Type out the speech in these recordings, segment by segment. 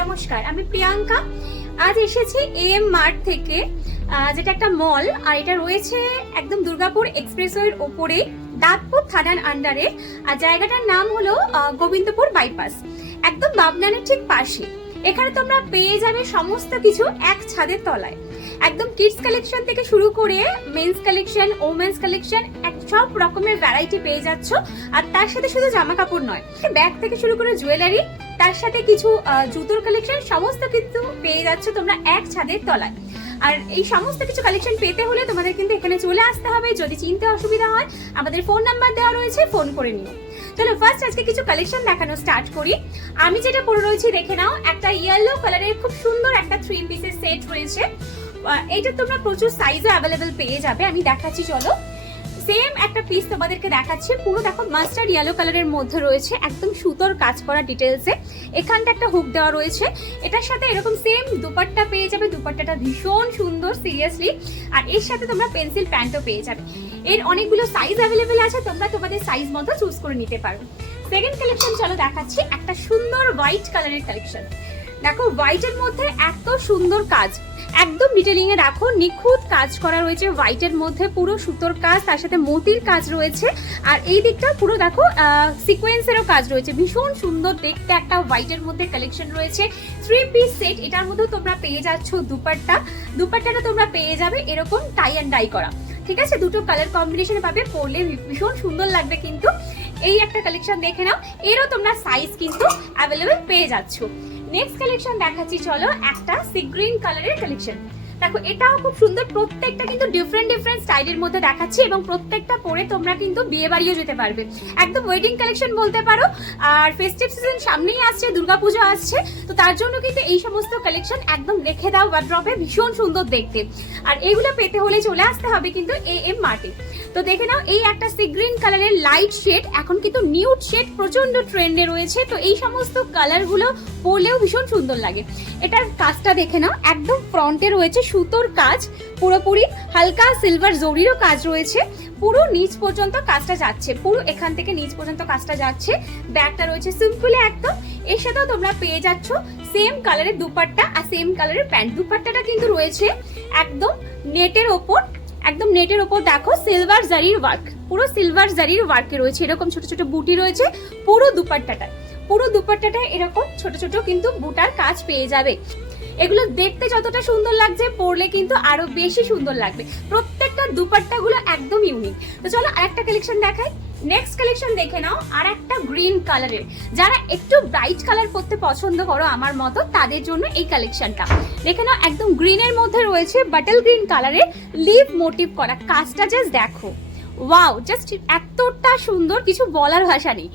নমস্কার, আমি প্রিয়াঙ্কা। আজ এসেছি এম মার্ট থেকে যেটা একটা মল আর এটা রয়েছে একদম দুর্গাপুর এক্সপ্রেসওয়ের ওপরে, দাঁতপুর থানার আন্ডারে আর জায়গাটার নাম হলো গোবিন্দপুর বাইপাস একদম বাবনানের ঠিক পাশে। এখানে তোমরা পেয়ে যাবে সমস্ত কিছু এক ছাদের তলায়। একদম কিডস কালেকশন থেকে শুরু করে মেন্স কালেকশন ওমেন্স কালেকশন এক সব রকমের ভ্যারাইটি পেয়ে যাচ্ছ। আর তার সাথে শুধু জামা কাপড় নয় ব্যাগ থেকে শুরু করে জুয়েলারি তার সাথে কিছু জুতোর কালেকশন সমস্ত কিছু পেয়ে যাচ্ছ তোমরা এক ছাদের তলায়। আর এই সমস্ত কিছু কালেকশন পেতে হলে তোমাদের কিন্তু এখানে চলে আসতে হবে। যদি চিনতে অসুবিধা হয়, আমাদের ফোন নাম্বার দেওয়া রয়েছে ফোন করে নিও। চলো ফার্স্ট আজকে কিছু কালেকশন দেখানো স্টার্ট করি। আমি যেটা পরে রয়েছি, দেখে নাও। একটা ইয়েলো কালারের খুব সুন্দর একটা থ্রি পিসের সেট রয়েছে। এইটা তোমরা প্রচুর সাইজও অ্যাভেলেবেল পেয়ে যাবে। আমি দেখাচ্ছি, চলো। সেম একটা পিস তোমাদেরকে দেখাচ্ছি। পুরো দেখো মাস্টার্ড ইয়েলো কালারের মধ্যে রয়েছে। একদম সুতোর কাজ করা ডিটেলসে এখানটা একটা হুক দেওয়া রয়েছে। এটার সাথে এরকম সেম দুপাট্টা পেয়ে যাবে। দুপাট্টাটা ভীষণ সুন্দর সিরিয়াসলি আর এর সাথে তোমরা পেন্সিল প্যান্টও পেয়ে যাবে। এর অনেকগুলো সাইজ অ্যাভেলেবেল আছে। তোমরা তোমাদের সাইজ মতো চুজ করে নিতে পারো। সেকেন্ড কালেকশন চলো দেখাচ্ছি। একটা সুন্দর হোয়াইট কালারের কালেকশন দেখো হোয়াইটের মধ্যে এত সুন্দর কাজ। একদম ডিটেলিং এ রাখো, নিখুঁত কাজ করা রয়েছে। হোয়াইটের মধ্যে পুরো সুতোর কাজ, তার সাথে মতির কাজ রয়েছে। আর এই দিকটা পুরো দেখো সিকোয়েন্সেরও কাজ রয়েছে। ভীষণ সুন্দর দেখতে একটা হোয়াইটের মধ্যে কালেকশন রয়েছে। থ্রি পিস সেট এটার মধ্যেও তোমরা পেয়ে যাচ্ছ দুপাট্টা। দুপাট্টাটা তোমরা পেয়ে যাবে এরকম টাই অ্যান্ড ডাই করা। ঠিক আছে? দুটো কালার কম্বিনেশন পাবে, পরলে ভীষণ সুন্দর লাগবে কিন্তু। এই একটা কালেকশন দেখে নাও। এরও তোমরা সাইজ কিন্তু অ্যাভেলেবেল পেয়ে যাচ্ছ। নেক্সট কালেকশন দেখাচ্ছি চলো একটা সি গ্রিন কালারের কালেকশন দেখো, এটাও খুব সুন্দর। প্রত্যেকটা কিন্তু ডিফারেন্ট ডিফারেন্ট স্টাইলের মধ্যে দেখাচ্ছি এবং প্রত্যেকটা পরে তোমরা কিন্তু বিয়ে বাড়িও যেতে পারবে। একদম ওয়েডিং কালেকশন বলতে পারো, আর ফেস্টিভ সিজন সামনেই আসছে, দুর্গাপুজো আসছে, তো তার জন্য কিন্তু এই সমস্ত কালেকশন একদম রেখে দাও ওয়ার্ড্রপে ভীষণ সুন্দর দেখতে। আর এগুলো পেতে হলে চলে আসতে হবে কিন্তু এ এম মার্টে তো দেখে নাও, এই একটা সি গ্রিন কালারের লাইট শেড এখন কিন্তু নিউড শেড প্রচণ্ড ট্রেন্ডে রয়েছে, তো এই সমস্ত কালারগুলো পরলেও ভীষণ সুন্দর লাগে। এটার কাজটা দেখে নাও, একদম ফ্রন্টে রয়েছে সুতোর কাজ, পুরোপুরি হালকা সিলভার জরিরও কাজ রয়েছে। পুরো নিচ পর্যন্ত কাজটা যাচ্ছে। পুরো এখান থেকে নিচ পর্যন্ত কাজটা যাচ্ছে। ব্যাগটা রয়েছে সিম্পলি একদম। এর সাথেও তোমরা পেয়ে যাচ্ছ সেম কালারের দুপাট্টা আর সেম কালারের প্যান্ট দুপাট্টাটা কিন্তু রয়েছে একদম নেটের ওপর। একদম নেটের ওপর দেখো সিলভার জারির ওয়ার্ক পুরো সিলভার জারির ওয়ার্কে রয়েছে। এরকম ছোট ছোট বুটি রয়েছে পুরো দুপাট্টাটা পুরো দুপাট্টাটা এরকম ছোট ছোট কিন্তু বুটার কাজ পেয়ে যাবে। এগুলো দেখতে যতটা সুন্দর লাগছে, পরলে কিন্তু আরও বেশি সুন্দর লাগবে। প্রত্যেকটা দুপাট্টাগুলো একদম ইউনিক তো চলো আরেকটা কালেকশন দেখাই। নেক্সট কালেকশন দেখে নাও আর একটা গ্রিন কালারের যারা একটু ব্রাইট কালার পরতে পছন্দ করো আমার মতো, তাদের জন্য এই কালেকশনটা দেখে নাও, একদম গ্রিনের মধ্যে রয়েছে বাটল গ্রিন কালারের লিভ মোটিভ করা। কাজটা জাস্ট দেখো। ওয়াও জাস্ট এতটা সুন্দর, কিছু বলার ভাষা নেই।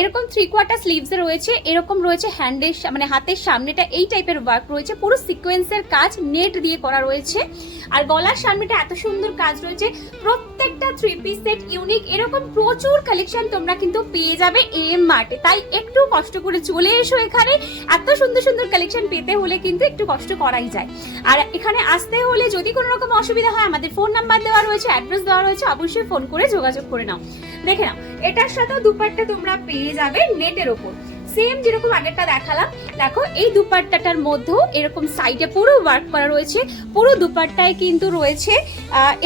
এরকম থ্রি কোয়ার্টার স্লিভস রয়েছে, এরকম রয়েছে হ্যান্ডের মানে হাতের সামনেটা এই টাইপের ওয়ার্ক রয়েছে। পুরো সিকোয়েন্সের কাজ নেট দিয়ে করা রয়েছে। আর গলার সামনেটা এত সুন্দর কাজ রয়েছে, প্রত্যেকটা থ্রি পিস সেট ইউনিক এরকম প্রচুর কালেকশন তোমরা কিন্তু পেয়ে যাবে এম মার্টে তাই একটু কষ্ট করে চলে এসো এখানে। এত সুন্দর সুন্দর কালেকশন পেতে হলে কিন্তু একটু কষ্ট করাই যায়। আর এখানে আসতে হলে যদি কোনো রকম অসুবিধা হয়, আমাদের ফোন নাম্বার দেওয়া রয়েছে অ্যাড্রেস দেওয়া রয়েছে, অবশ্যই ফোন করে যোগাযোগ করে নাও। দেখে নাও এটার সাথেও দুপাট্টা তোমরা পেয়ে যাবে নেটের ওপর। সেম যেরকম আগেরটা দেখালাম, দেখো এই দুপাট্টাটার মধ্যেও এরকম সাইডে পুরো ওয়ার্ক করা রয়েছে, পুরো দুপাট্টায় কিন্তু রয়েছে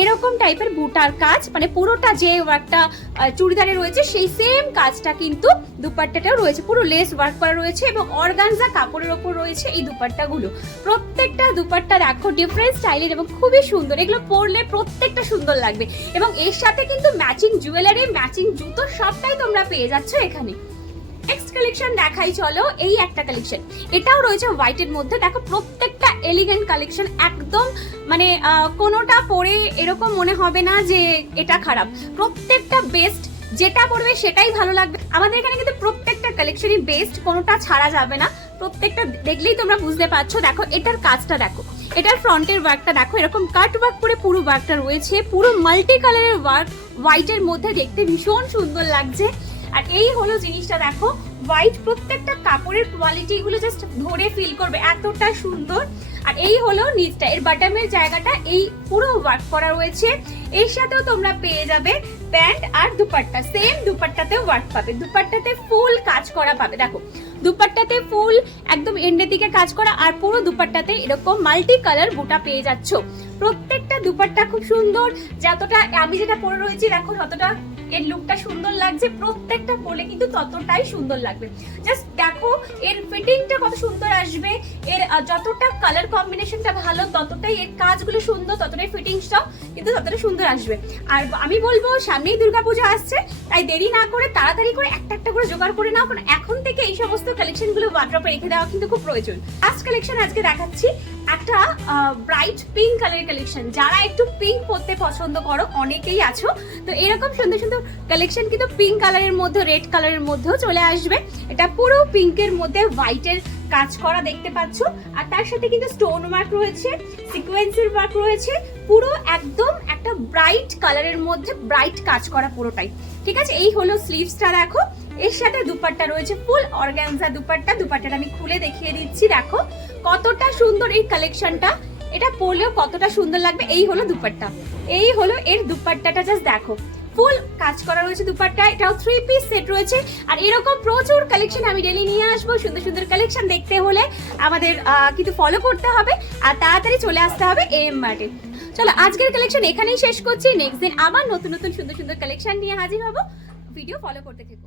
এরকম টাইপের বুটার কাজ মানে পুরোটা যে ওয়ার্কটা চুড়িদারে রয়েছে, সেই সেম কাজটা কিন্তু দুপাট্টাটাও রয়েছে, পুরো লেস ওয়ার্ক করা রয়েছে এবং অর্গানজা কাপড়ের ওপর রয়েছে এই দুপাট্টাগুলো। প্রত্যেকটা দুপাট্টা দেখো ডিফারেন্ট স্টাইলের এবং খুবই সুন্দর, এগুলো পরলে প্রত্যেকটা সুন্দর লাগবে এবং এর সাথে কিন্তু ম্যাচিং জুয়েলারি ম্যাচিং জুতো সবটাই তোমরা পেয়ে যাচ্ছ এখানে। নেক্সট কালেকশন দেখাই, চলো। এই একটা কালেকশন এটাও রয়েছে হোয়াইটের মধ্যে। দেখো, প্রত্যেকটা এলিগেন্ট কালেকশন একদম মানে কোনোটা পরে এরকম মনে হবে না যে এটা খারাপ। প্রত্যেকটা বেস্ট যেটা পড়বে সেটাই ভালো লাগবে। আমাদের এখানে কিন্তু প্রত্যেকটা কালেকশনই বেস্ট কোনোটা ছাড়া যাবে না। প্রত্যেকটা দেখলেই তোমরা বুঝতে পারছ। দেখো, এটার কাজটা দেখো। এটার ফ্রন্টের ওয়ার্কটা দেখো, এরকম কাট ওয়ার্ক করে পুরো ওয়ার্কটা রয়েছে। পুরো মাল্টি কালারের ওয়ার্ক হোয়াইটের মধ্যে দেখতে ভীষণ সুন্দর লাগছে। আর এই হলো জিনিসটা, দেখো হোয়াইট প্রত্যেকটা কাপড়ের কোয়ালিটি গুলো জাস্ট ধরে ফিল করবে, এতটা সুন্দর। আর এই হলো নিচটা এর বাটামের জায়গাটা এই পুরো ওয়ার্ক করা রয়েছে। এর সাথেও তোমরা পেয়ে যাবে প্যান্ট আর দুপাট্টা সেম দুপাট্টাতেও ওয়ার্ক পাবে। দুপাট্টাতে ফুল কাজ করা পাবে, দেখো, দুপাট্টাতে ফুল একদম এন্ডের দিকে কাজ করা আর পুরো দুপাট্টাতে এরকম মাল্টি কালার বুটা পেয়ে যাচ্ছ। প্রত্যেকটা দুপাট্টা খুব সুন্দর, যতটা আমি যেটা পরে রয়েছি, দেখো ততটা এর লুকটা সুন্দর লাগছে প্রত্যেকটা পরলে কিন্তু ততটাই সুন্দর লাগবে। জাস্ট এর ফিটিংটা কত সুন্দর আসবে। এর যতটা কালার কম্বিনেশনটা ভালো, ততটাই এর কাজগুলো সুন্দর, ততটাই ফিটিংসটাও কিন্তু ততটা সুন্দর আসবে। আর আমি বলব, সামনেই দুর্গাপূজা আসছে, তাই দেরি না করে, তাড়াতাড়ি করে একটা একটা করে জোগাড় করে নাও, কারণ এখন থেকে এই সমস্ত কালেকশনগুলো ওয়ার্ড্রপে রেখে দেওয়া কিন্তু খুব প্রয়োজন। ফার্স্ট কালেকশন আজকে দেখাচ্ছি, একটা ব্রাইট পিঙ্ক কালারের কালেকশন যারা একটু পিঙ্ক পরতে পছন্দ করো, অনেকেই আছো, তো এরকম সুন্দর সুন্দর কালেকশন কিন্তু পিঙ্ক কালারের মধ্যে রেড কালারের মধ্যেও চলে আসবে। এটা পুরো পিঙ্কের মধ্যে হোয়াইটের কাজ করা দেখতে পাচ্ছ। আর তার সাথে কিন্তু স্টোন ওয়ার্ক রয়েছে, সিকোয়েন্সের ওয়ার্ক রয়েছে, পুরো একদম একটা ব্রাইট কালারের মধ্যে ব্রাইট কাজ করা পুরোটাই। ঠিক আছে, এই হলো স্লিভসটা দেখো। এর সাথে দুপাট্টা রয়েছে ফুল অর্গানজা দুপাট্টা। দুপাট্টাটা আমি খুলে দেখিয়ে দিচ্ছি, দেখো। কতটা সুন্দর এই কালেকশনটা এটা পরলেও কতটা সুন্দর লাগবে, এই হলো দুপাট্টা। এই হলো এর দুপাট্টাটা জাস্ট দেখো। ফুল কাজ করা রয়েছে দুপাট্টা এটাও থ্রি পিস সেট রয়েছে। আর এরকম প্রচুর কালেকশন আমি ডেলি নিয়ে আসব। সুন্দর সুন্দর কালেকশন দেখতে হলে আমাদের কিন্তু ফলো করতে হবে। আর তাড়াতাড়ি চলে আসতে হবে এম মার্টে চলো, আজকের কালেকশন এখানেই শেষ করছি। নেক্সট দিন আবার নতুন নতুন সুন্দর সুন্দর কালেকশন নিয়ে হাজির হব। ভিডিও ফলো করতে থেকো।